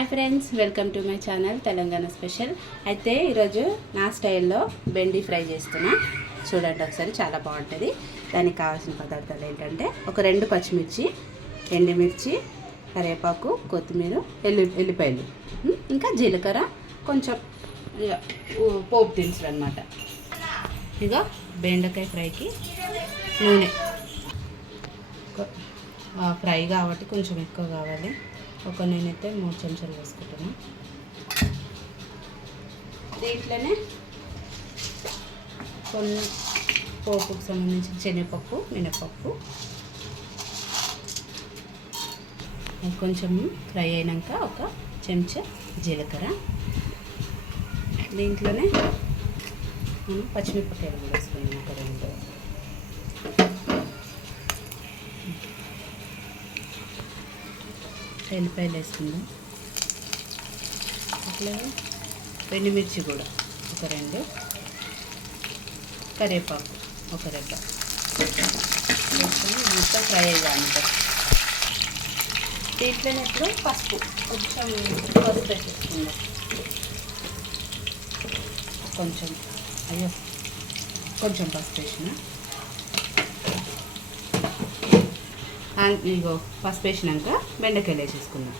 Hi friends, welcome to my channel Telangana special. అయితే ఈరోజు నా స్టైల్లో బెండి ఫ్రై చేస్తున్నా. చూడండి ఒకసారి, చాలా బాగుంటుంది. దానికి కావాల్సిన పదార్థాలు ఏంటంటే ఒక 2 పచ్చిమిర్చి, ఎండుమిర్చి, కరివేపాకు, కొత్తిమీర, ఎల్లిపాయలు, ఇంకా జీలకర్ర, కొంచెం పోపు దినుసులు అనమాట. ఇక బెండకాయ ఫ్రైకి నూనె ఫ్రై కాబట్టి కొంచెం ఎక్కువ కావాలి. నేనైతే 3 చెంచాలు వేసుకుంటున్నాను. దీంట్లోనే కొన్ని పోపుకు సంబంధించిన శనగపప్పు, మినపప్పు కొంచెం ఫ్రై అయినాక ఒక చెంచా జీలకర్ర. దీంట్లోనే పచ్చిమిరపకాయలు కూడా వేసుకున్నాను, ఒక 2. ఎల్లిపాయలు వేసుకుందాం. అట్లాగే ఎండుమిర్చి కూడా ఒక 2, కరివేపాకు ఒక రెబ్బ వేసుకొని మొత్తం ఫ్రై అయ్యాక దీంట్లోనే ఇప్పుడు పసుపు కొంచెం వేసేసుకుందాం. కొంచెం పసుపు వేసిన. ఇగో పసుపు వేసినాక బెండకాయలు వేసేసుకుందాం.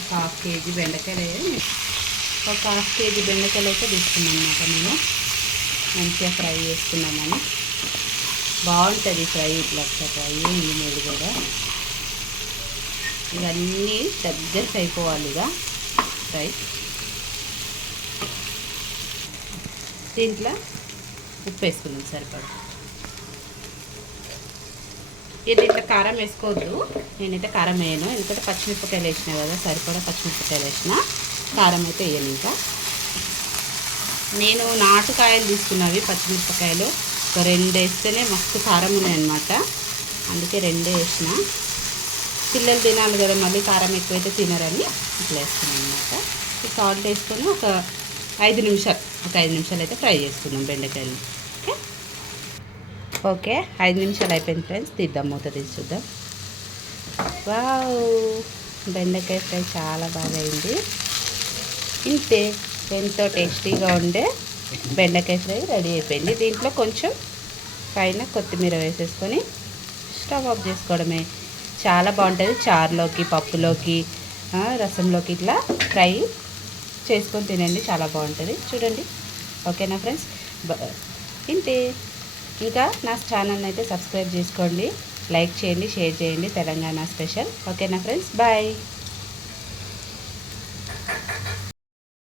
ఒక 1/2 కేజీ బెండకాయలు, ఒక 1/2 కేజీ బెండకాయలు అయితే తీసుకున్నాను అన్నమాట. నేను మంచిగా ఫ్రై చేసుకున్నామని బాగుంటుంది ఫ్రై. ఇట్లా ఫ్రై మీరు కూడా ఇవన్నీ దగ్గరికి అయిపోవాలి. ఇక ఫ్రై దీంట్లో ఉప్పు వేసుకున్నాం సరిపడా. దీంట్లో కారం వేసుకోవద్దు, నేనైతే కారం వేయను, ఎందుకంటే పచ్చిమిరపకాయలు వేసినా కదా, సరిపడా పచ్చిమిరపకాయలు వేసిన. కారం అయితే వేయను. ఇంకా నేను నాటుకాయలు తీసుకున్నవి పచ్చిమిరపకాయలు ఒక 2 వేస్తేనే మస్తు కారం ఉన్నాయన్నమాట, అందుకే 2 వేసిన. పిల్లలు తినాలి కదా, మళ్ళీ కారం ఎక్కువైతే తినరని ఇట్లా వేస్తున్నాను అనమాట. ఈ సాల్ట్ వేసుకొని ఒక 5 నిమిషాలు అయితే ఫ్రై చేసుకుందాం బెండకాయలు. ఓకే 5 నిమిషాలు అయిపోయింది ఫ్రెండ్స్. తీద్దాం, మూత తీసి చూద్దాం. వావ్, బెండకాయ ఫ్రై చాలా బాగా అయింది. ఇంతే, ఎంతో టేస్టీగా ఉండే బెండకాయ ఫ్రై రెడీ అయిపోయింది. దీంట్లో కొంచెం పైన కొత్తిమీర వేసేసుకొని స్టవ్ ఆఫ్ చేసుకోవడమే. చాలా బాగుంటుంది. చారులోకి, పప్పులోకి, రసంలోకి ఇట్లా ఫ్రై చేసుకొని తినండి, చాలా బాగుంటుంది. చూడండి. ఓకేనా ఫ్రెండ్స్, ఇంతే. ఇంకా నా ఛానల్ని అయితే సబ్స్క్రైబ్ చేసుకోండి, లైక్ చేయండి, షేర్ చేయండి. తెలంగాణ స్పెషల్. ఓకేనా ఫ్రెండ్స్, బాయ్.